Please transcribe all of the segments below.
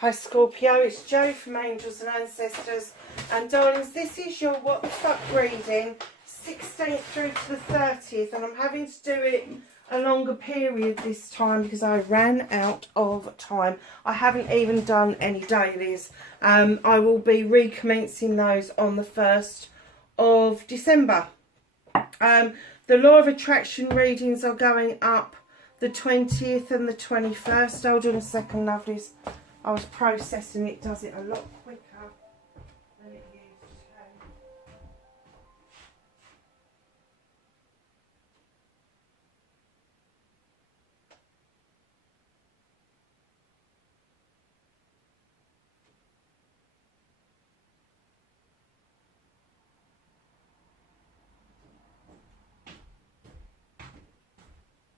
Hi Scorpio, it's Jo from Angels and Ancestors, and darlings, this is your what the fuck reading, 16th through to the 30th, and I'm having to do it a longer period this time because I ran out of time. I haven't even done any dailies. I will be recommencing those on the 1st of December. The Law of Attraction readings are going up the 20th and the 21st. Hold on a second, lovelies. I was processing it, does it a lot quicker than it used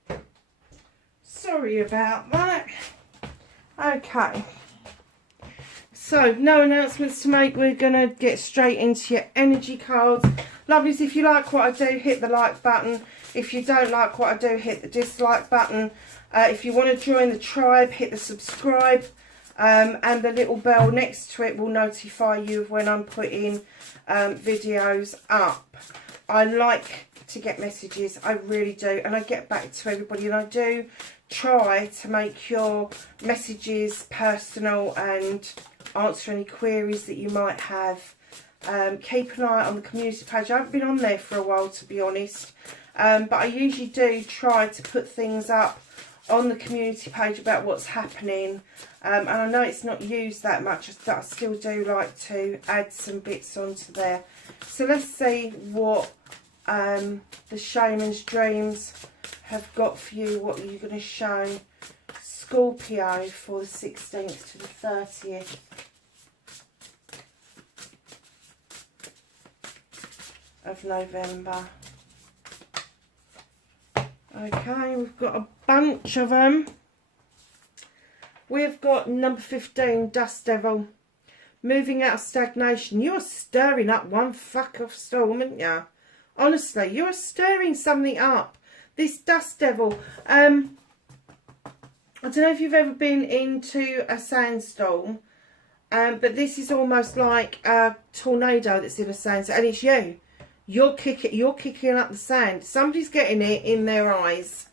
to. Sorry about that. Okay. So, no announcements to make. We're going to get straight into your energy cards. Lovelies, if you like what I do, hit the like button. If you don't like what I do, hit the dislike button. If you want to join the tribe, hit the subscribe. And the little bell next to it will notify you of when I'm putting videos up. I like to get messages, I really do. And I get back to everybody, and I do try to make your messages personal and answer any queries that you might have. Keep an eye on the community page. I haven't been on there for a while, to be honest, but I usually do try to put things up on the community page about what's happening, and I know it's not used that much, but I still do like to add some bits onto there. So let's see what the Shaman's Dreams have got for you. What are you going to show Scorpio for the 16th to the 30th? Of November. Okay, we've got a bunch of them. We've got number 15, Dust Devil. Moving out of stagnation. You're stirring up one fuck of storm, aren't you? Honestly, you're stirring something up. This Dust Devil. I don't know if you've ever been into a sandstorm, but this is almost like a tornado that's in a sandstorm, and it's you. You're kicking up the sand. Somebody's getting it in their eyes.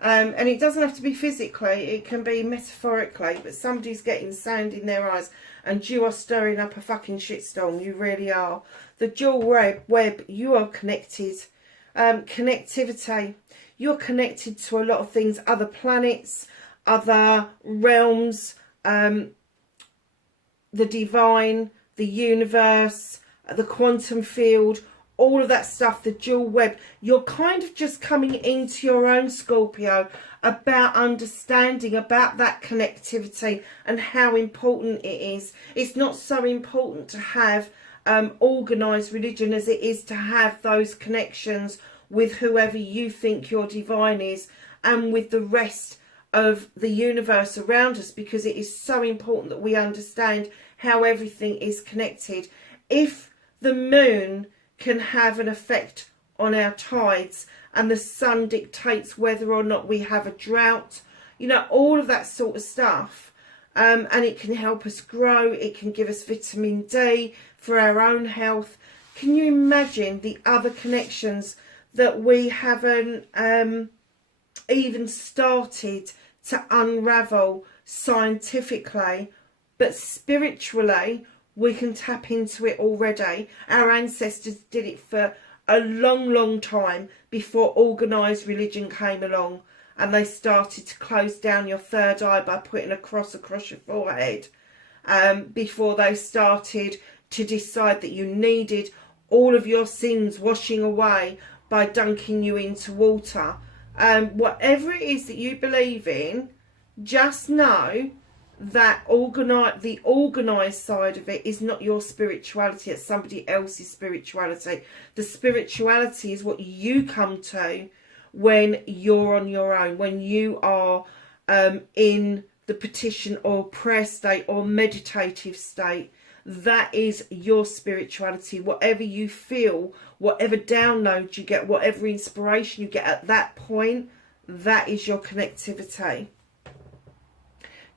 And it doesn't have to be physically, it can be metaphorically, but somebody's getting sand in their eyes, and you are stirring up a fucking shitstorm. You really are. The dual web, you are connected. Connectivity. You're connected to a lot of things, other planets, other realms, the divine, the universe, the quantum field, all of that stuff, the dual web. You're kind of just coming into your own, Scorpio, about understanding about that connectivity and how important it is. It's not so important to have organised religion as it is to have those connections with whoever you think your divine is and with the rest of the universe around us, because it is so important that we understand how everything is connected. If the moon can have an effect on our tides and the sun dictates whether or not we have a drought, you know, all of that sort of stuff, and it can help us grow, it can give us vitamin D for our own health. Can you imagine the other connections that we haven't even started to unravel scientifically, but spiritually we can tap into it already? Our ancestors did it for a long, long time before organised religion came along, and they started to close down your third eye by putting a cross across your forehead, before they started to decide that you needed all of your sins washing away by dunking you into water. Whatever it is that you believe in, just know that the organised side of it is not your spirituality, it's somebody else's spirituality. The spirituality is what you come to when you're on your own, when you are in the petition or prayer state or meditative state. That is your spirituality. Whatever you feel, whatever download you get, whatever inspiration you get at that point, that is your connectivity.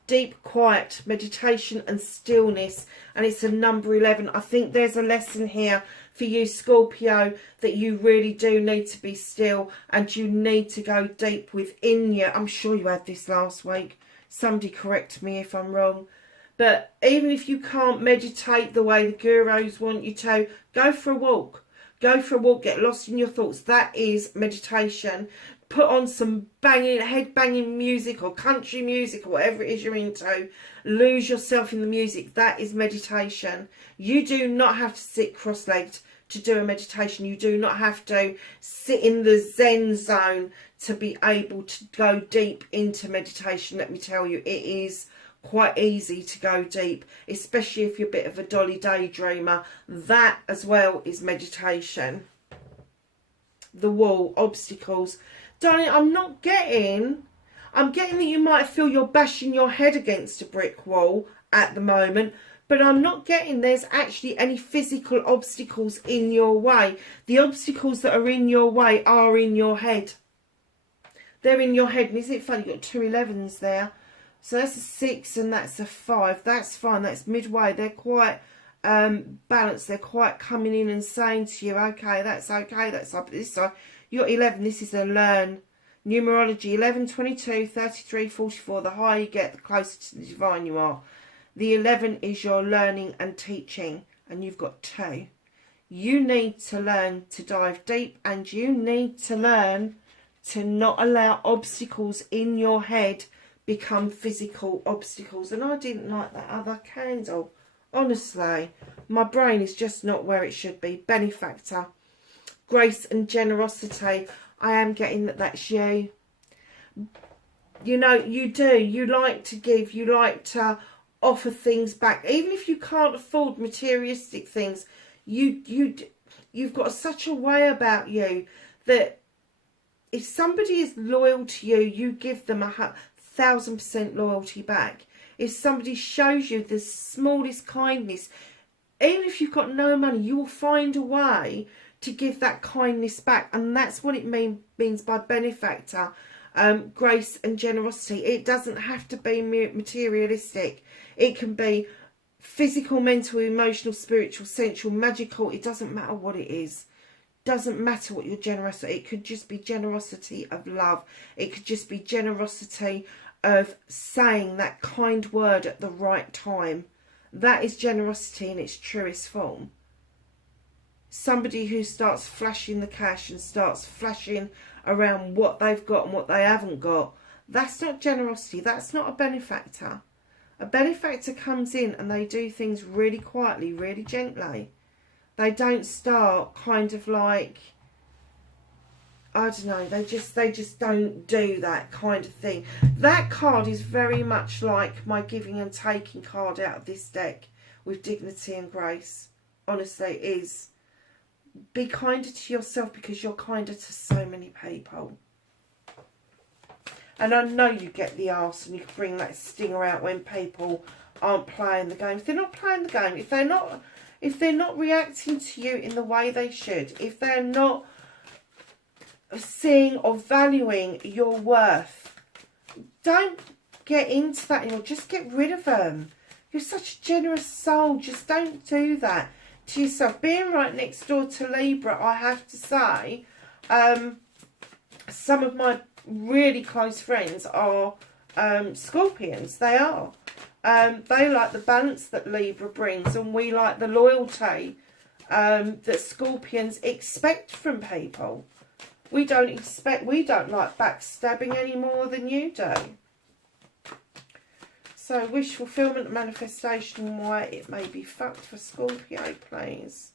deep, quiet meditation and stillness. And it's a number 11. I think there's a lesson here for you, Scorpio, that you really do need to be still and you need to go deep within you. I'm sure you had this last week. Somebody correct me if I'm wrong. But even if you can't meditate the way the gurus want you to, go for a walk. Go for a walk, get lost in your thoughts. That is meditation. Put on some banging, head-banging music or country music or whatever it is you're into. Lose yourself in the music. That is meditation. You do not have to sit cross-legged to do a meditation. You do not have to sit in the Zen zone to be able to go deep into meditation. Let me tell you, it is quite easy to go deep, especially if you're a bit of a dolly daydreamer. That as well is meditation. The wall, obstacles. Darling, I'm getting that you might feel you're bashing your head against a brick wall at the moment, but I'm not getting there's actually any physical obstacles in your way. The obstacles that are in your way are in your head. They're in your head. And isn't it funny? You've got 2 11s there. So that's a 6 and that's a 5. That's fine. That's midway. They're quite balanced. They're quite coming in and saying to you, okay, that's up this side. You got 11. This is a learn. Numerology, 11, 22, 33, 44. The higher you get, the closer to the divine you are. The 11 is your learning and teaching, and you've got 2. You need to learn to dive deep, and you need to learn to not allow obstacles in your head become physical obstacles. And I didn't like that other candle. Honestly, my brain is just not where it should be. Benefactor, grace and generosity. I am getting that that's you. You know, you do. You like to give. You like to offer things back. Even if you can't afford materialistic things, you've got such a way about you that if somebody is loyal to you, you give them 1,000% loyalty back. If somebody shows you the smallest kindness, even if you've got no money, you will find a way to give that kindness back. And that's what it means by benefactor, grace and generosity. It doesn't have to be materialistic. It can be physical, mental, emotional, spiritual, sensual, magical. It doesn't matter what it is. Doesn't matter what your generosity. It could just be generosity of love. It could just be generosity of saying that kind word at the right time. That is generosity in its truest form. Somebody who starts flashing the cash and starts flashing around what they've got and what they haven't got, that's not generosity. That's not a benefactor. A benefactor comes in and they do things really quietly, really gently. They don't start kind of like, I don't know, they just don't do that kind of thing. That card is very much like my giving and taking card out of this deck with dignity and grace. Honestly, it is. Be kinder to yourself because you're kinder to so many people. And I know you get the arse and you can bring that stinger out when people aren't playing the game. If they're not playing the game, if they're not reacting to you in the way they should, if they're not seeing or valuing your worth, don't get into that anymore. Just get rid of them. You're such a generous soul. Just don't do that to yourself. Being right next door to Libra, I have to say, some of my really close friends are Scorpions. They are. They like the balance that Libra brings, and we like the loyalty that Scorpions expect from people. We don't like backstabbing any more than you do. So, wish fulfillment and manifestation and why it may be fucked for Scorpio, please.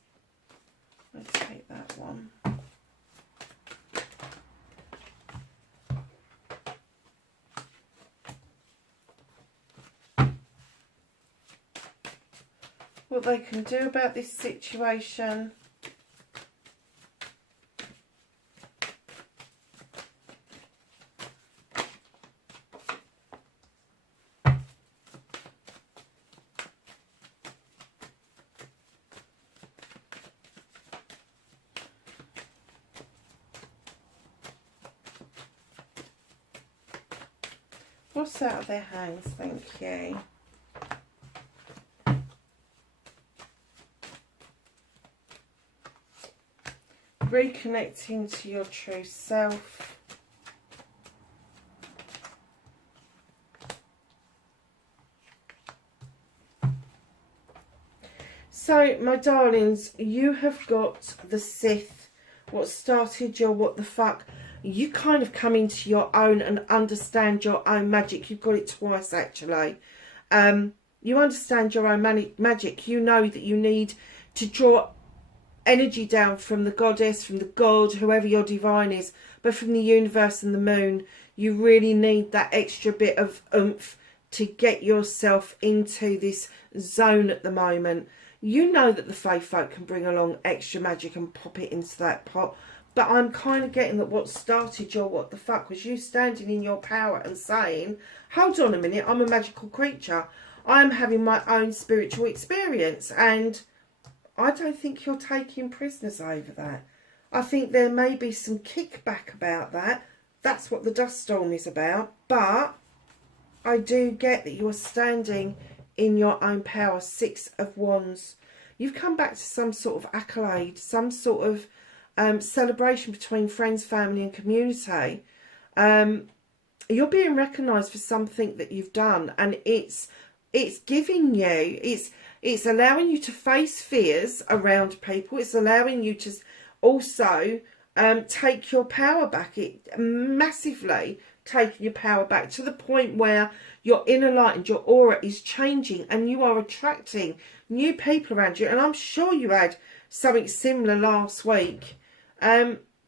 Let's take that one. What they can do about this situation. What's out of their hands? Thank you. Reconnecting to your true self. So, my darlings, you have got the Sith. What started your what the fuck? You kind of come into your own and understand your own magic. You've got it twice, actually. You understand your own magic. You know that you need to draw energy down from the goddess, from the god, whoever your divine is, but from the universe and the moon. You really need that extra bit of oomph to get yourself into this zone at the moment. You know that the fae folk can bring along extra magic and pop it into that pot. But I'm kind of getting that what started your what the fuck was you standing in your power and saying, hold on a minute, I'm a magical creature. I'm having my own spiritual experience. And I don't think you're taking prisoners over that. I think there may be some kickback about that. That's what the dust storm is about. But I do get that you're standing in your own power. 6 of Wands. You've come back to some sort of accolade, some sort of celebration between friends, family and community. You're being recognised for something that you've done, and it's giving you, it's allowing you to face fears around people. It's allowing you to also take your power back. It massively taking your power back to the point where your inner light and your aura is changing, and you are attracting new people around you. And I'm sure you had something similar last week.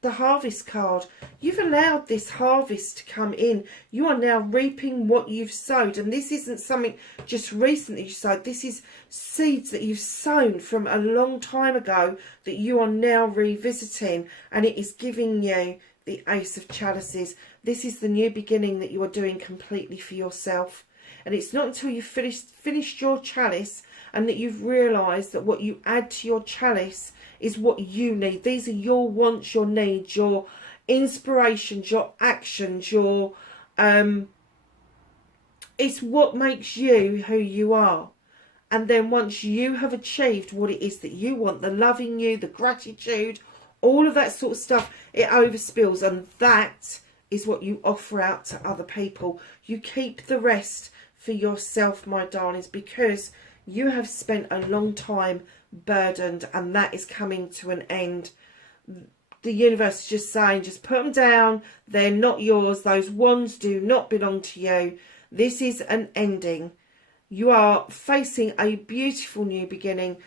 The harvest card. You've allowed this harvest to come in. You are now reaping what you've sowed. And this isn't something just recently you sowed. This is seeds that you've sown from a long time ago that you are now revisiting. And it is giving you the Ace of Chalices. This is the new beginning that you are doing completely for yourself. And it's not until you've finished your chalice and that you've realised that what you add to your chalice is what you need. These are your wants, your needs, your inspirations, your actions, your it's what makes you who you are. And then once you have achieved what it is that you want, the loving you, the gratitude, all of that sort of stuff, it overspills, and that is what you offer out to other people. You keep the rest for yourself, my darlings, because you have spent a long time burdened, and that is coming to an end. The universe is just saying, just put them down. They're not yours. Those wands do not belong to you. This is an ending. You are facing a beautiful new beginning,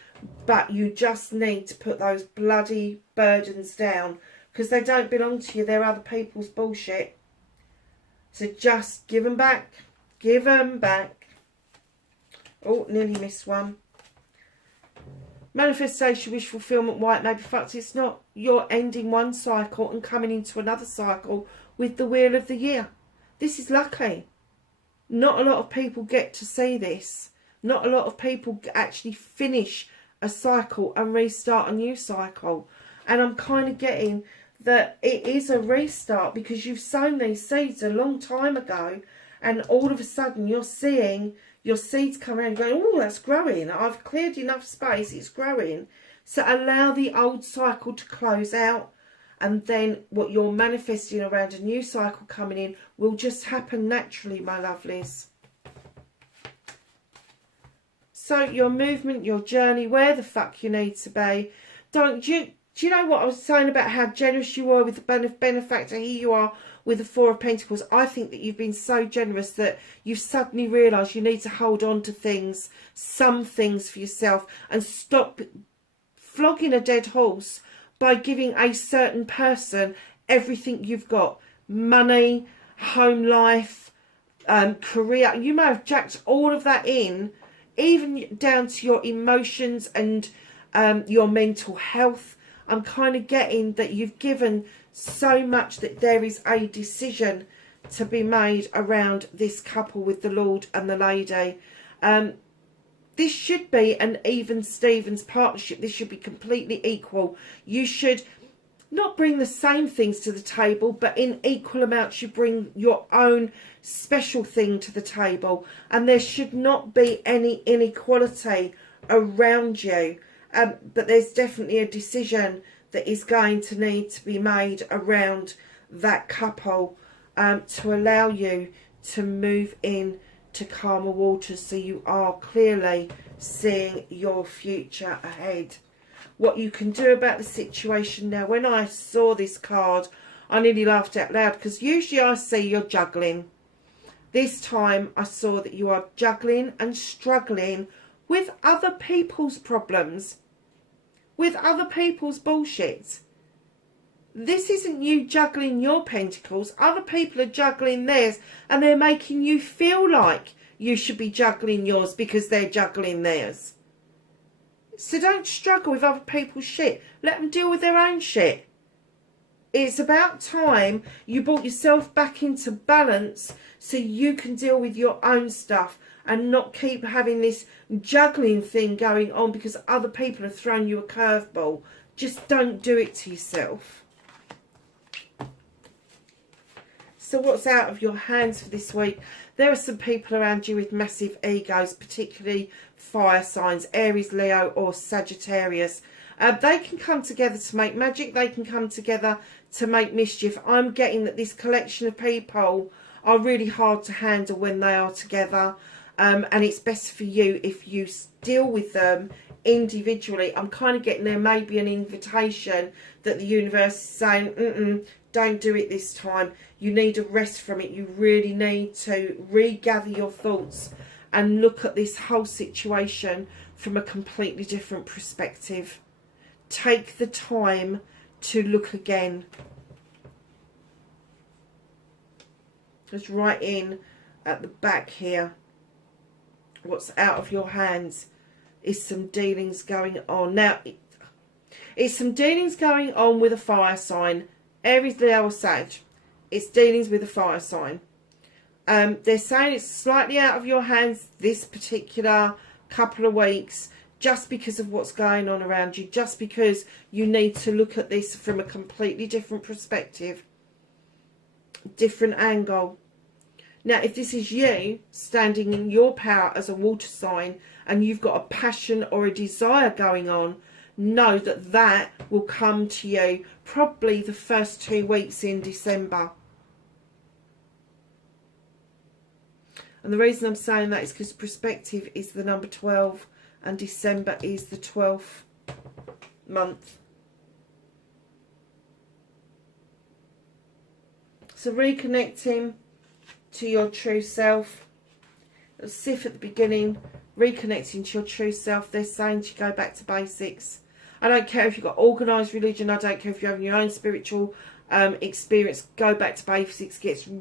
but you just need to put those bloody burdens down, because they don't belong to you. They're other people's bullshit. So just give them back. Give them back. Oh, nearly missed one. Manifestation, wish fulfillment, white maybe fucked. It's not. You're ending one cycle and coming into another cycle with the Wheel of the Year. This is lucky. Not a lot of people get to see this. Not a lot of people actually finish a cycle and restart a new cycle. And I'm kind of getting that it is a restart, because you've sown these seeds a long time ago, and all of a sudden you're seeing your seeds come around going, oh, that's growing. I've cleared enough space. It's growing. So allow the old cycle to close out. And then what you're manifesting around a new cycle coming in will just happen naturally, my lovelies. So your movement, your journey, where the fuck you need to be. Do you know what I was saying about how generous you are with the benefactor? Here you are with the Four of Pentacles. I think that you've been so generous that you've suddenly realised you need to hold on to things, some things for yourself, and stop flogging a dead horse by giving a certain person everything you've got. Money, home life, career. You may have jacked all of that in, even down to your emotions and your mental health. I'm kind of getting that you've given so much that there is a decision to be made around this couple with the Lord and the Lady. This should be an even Stevens partnership. This should be completely equal. You should not bring the same things to the table, but in equal amounts you bring your own special thing to the table, and there should not be any inequality around you. But there's definitely a decision that is going to need to be made around that couple to allow you to move in to calmer waters, so you are clearly seeing your future ahead. What you can do about the situation now. When I saw this card, I nearly laughed out loud, because usually I see you're juggling. This time I saw that you are juggling and struggling with other people's problems, with other people's bullshit. This isn't you juggling your pentacles. Other people are juggling theirs, and they're making you feel like you should be juggling yours because they're juggling theirs. So don't struggle with other people's shit. Let them deal with their own shit. It's about time you brought yourself back into balance so you can deal with your own stuff and not keep having this juggling thing going on because other people have thrown you a curveball. Just don't do it to yourself. So what's out of your hands for this week? There are some people around you with massive egos, particularly fire signs, Aries, Leo or Sagittarius. They can come together to make magic. They can come together to make mischief. I'm getting that this collection of people are really hard to handle when they are together. And it's best for you if you deal with them individually. I'm kind of getting there may be an invitation that the universe is saying, don't do it this time. You need a rest from it. You really need to regather your thoughts and look at this whole situation from a completely different perspective. Take the time to look again. Just right in at the back here. What's out of your hands is some dealings going on. Now, it's some dealings going on with a fire sign. Aries, Leo or Sag. It's dealings with a fire sign. They're saying it's slightly out of your hands this particular couple of weeks just because of what's going on around you. Just because you need to look at this from a completely different perspective. Different angle. Now, if this is you standing in your power as a water sign and you've got a passion or a desire going on, know that that will come to you probably the first 2 weeks in December. And the reason I'm saying that is because perspective is the number 12 and December is the 12th month. So reconnecting to your true self. As if at the beginning, reconnecting to your true self, they're saying to go back to basics. I don't care if you've got organised religion. I don't care if you're having your own spiritual experience. Go back to basics.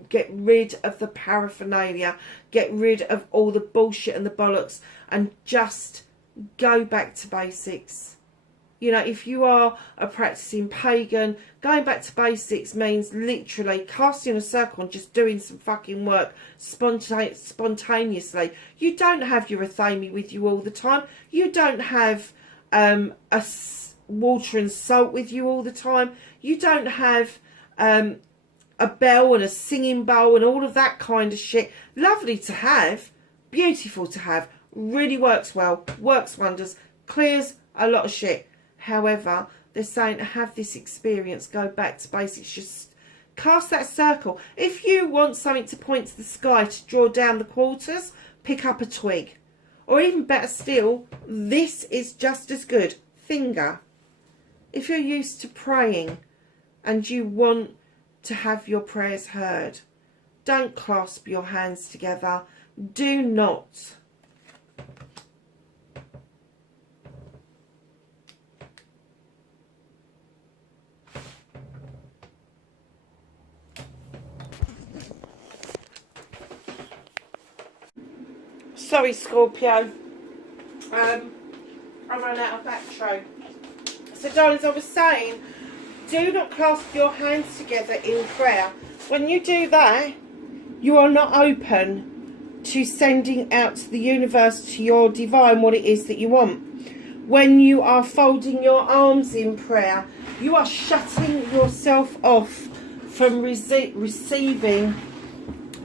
Get rid of the paraphernalia. Get rid of all the bullshit and the bollocks. And just go back to basics. You know, if you are a practicing pagan, going back to basics means literally casting a circle and just doing some fucking work spontaneously. You don't have your athame with you all the time. You don't have water and salt with you all the time. You don't have a bell and a singing bowl and all of that kind of shit. Lovely to have, beautiful to have, really works well, works wonders, clears a lot of shit. However, they're saying to have this experience, go back to basics, just cast that circle. If you want something to point to the sky to draw down the quarters, pick up a twig. Or even better still, this is just as good, finger. If you're used to praying and you want to have your prayers heard, don't clasp your hands together. Do not. Sorry, Scorpio. I ran out of battery. So, darlings, I was saying, do not clasp your hands together in prayer. When you do that, you are not open to sending out to the universe, to your divine, what it is that you want. when you are folding your arms in prayer, you are shutting yourself off from receiving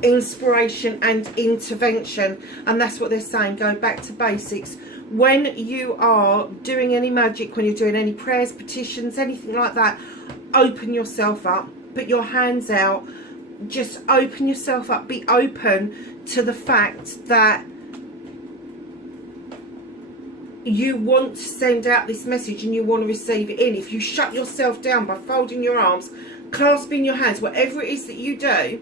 inspiration and intervention. And that's what they're saying. Go back to basics. When you are doing any magic, when you're doing any prayers, petitions, anything like that, open yourself up, put your hands out, just open yourself up, be open to the fact that you want to send out this message and you want to receive it in. If you shut yourself down by folding your arms, clasping your hands, whatever it is that you do,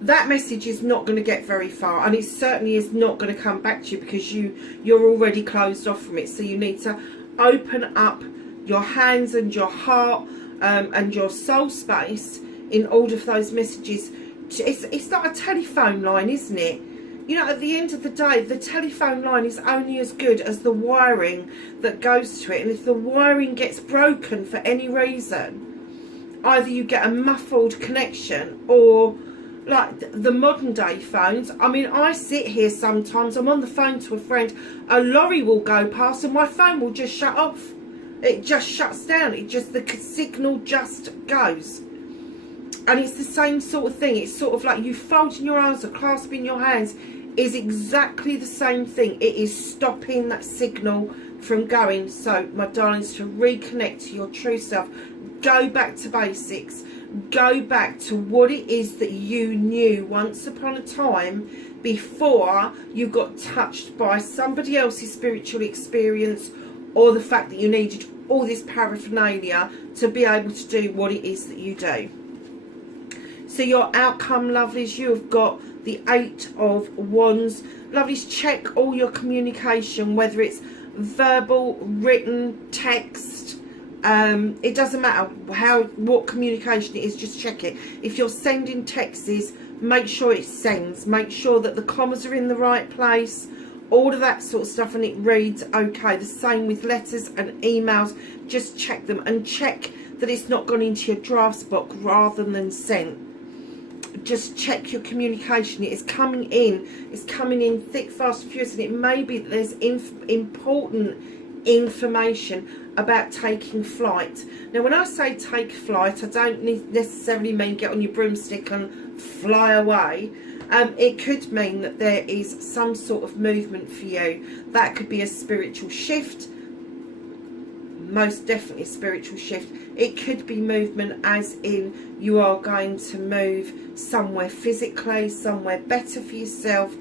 that message is not going to get very far, and it certainly is not going to come back to you, because you're already closed off from it. So you need to open up your hands and your heart and your soul space in order for those messages to, it's like a telephone line, isn't it? You know, at the end of the day, the telephone line is only as good as the wiring that goes to it. And if the wiring gets broken for any reason, either you get a muffled connection, or like the modern day phones. I mean, I sit here sometimes, I'm on the phone to a friend, a lorry will go past and my phone will just shut off. It just shuts down. It just, the signal just goes. And it's the same sort of thing. It's sort of like you folding your arms or clasping your hands is exactly the same thing. It is stopping that signal from going. So, my darlings, to reconnect to your true self, go back to basics. Go back to what it is that you knew once upon a time before you got touched by somebody else's spiritual experience, or the fact that you needed all this paraphernalia to be able to do what it is that you do. So your outcome, lovelies, you have got the 8 of Wands. Lovelies, check all your communication, whether it's verbal, written, text. It doesn't matter what communication it is, just check it. If you're sending texts, make sure it sends. Make sure that the commas are in the right place. All of that sort of stuff, and it reads okay. The same with letters and emails. Just check them, and check that it's not gone into your drafts box rather than sent. Just check your communication. It is coming in. It's coming in thick, fast, and furious. And it may be that there's important information about taking flight. Now, when I say take flight, I don't necessarily mean get on your broomstick and fly away. It could mean that there is some sort of movement for you. That could be a spiritual shift. Most definitely a spiritual shift. It could be movement as in you are going to move somewhere physically, somewhere better for yourself.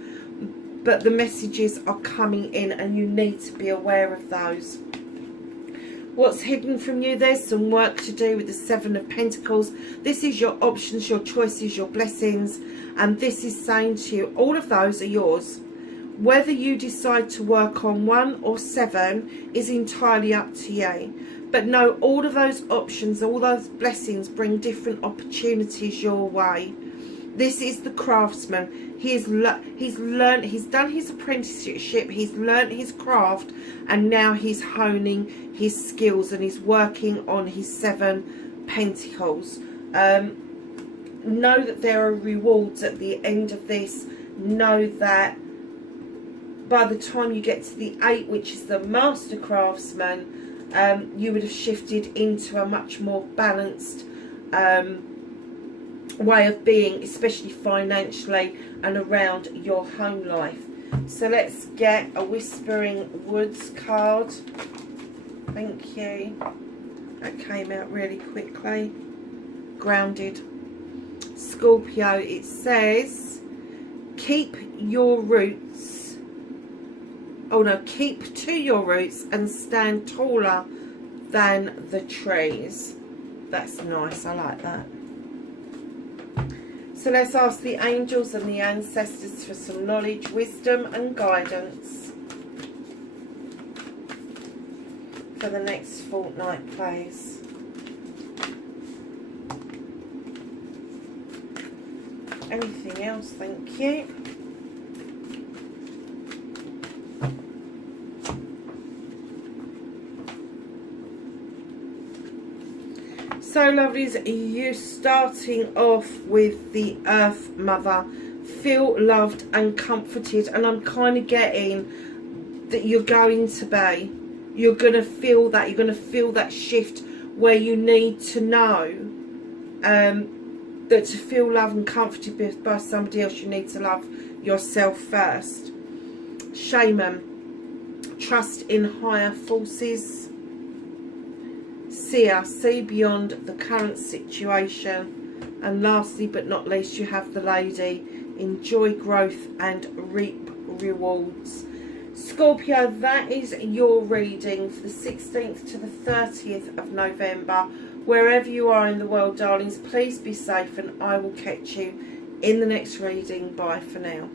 But the messages are coming in and you need to be aware of those. What's hidden from you? There's some work to do with the 7 of Pentacles. This is your options, your choices, your blessings. And this is saying to you, all of those are yours. Whether you decide to work on 1 or 7 is entirely up to you. But know all of those options, all those blessings bring different opportunities your way. This is the craftsman. He's done his apprenticeship, he's learnt his craft, and now he's honing his skills and he's working on his 7 Pentacles. Know that there are rewards at the end of this. Know that by the time you get to the 8, which is the Master Craftsman, you would have shifted into a much more balanced way of being, especially financially and around your home life. So let's get a Whispering Woods card. Thank you. That came out really quickly. Grounded. Scorpio, it says, keep your roots. Oh no, keep to your roots and stand taller than the trees. That's nice, I like that. So let's ask the angels and the ancestors for some knowledge, wisdom and guidance for the next fortnight, please. Anything else? Thank you. So lovelies, you starting off with the Earth Mother. Feel loved and comforted, and I'm kind of getting that you're going to be. You're going to feel that. You're going to feel that shift where you need to know that to feel loved and comforted by somebody else, you need to love yourself first. Shaman, trust in higher forces. Seer, see beyond the current situation. And lastly but not least, you have the Lady, enjoy growth and reap rewards. Scorpio, that is your reading for the 16th to the 30th of November. Wherever you are in the world, darlings, please be safe, and I will catch you in the next reading. Bye for now.